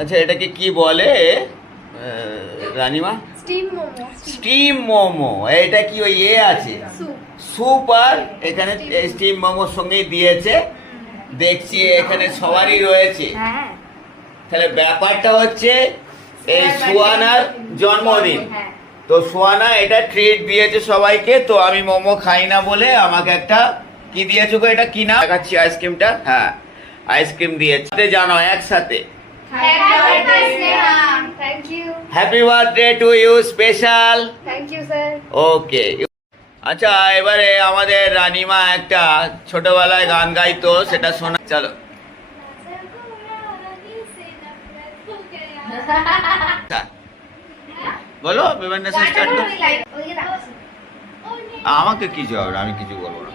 আচ্ছা এটাকে কি বলে রানিমা? স্টিম মোমো। এটা কি ওই আছে স্যুপ, আর এখানে স্টিম মোমোর সঙ্গেই দিয়েছে। দেখছি এখানে সবারই রয়েছে। তাহলে ব্যাপারটা হচ্ছে এই সুয়ানার জন্মদিন, তো সুয়ানা এটা ট্রিট দিয়েছে সবাইকে। তো আমি মোমো খাই না বলে আমাকে একটা কি দিয়েছো গো? এটা কি না দেখাচ্ছি আইসক্রিমটা। হ্যাঁ আইসক্রিম দিয়েছে, জানো একসাথে। Happy birthday to you special. Thank you sir. Okay. আচ্ছা এবারে আমাদের রানিমা একটা ছোটবেলায় গান গাইতো, সেটা শোনা। চলো বলো বিমান স্টার্ট করো। আমাকে কিছু হবে না, আমি কিছু বলবো না।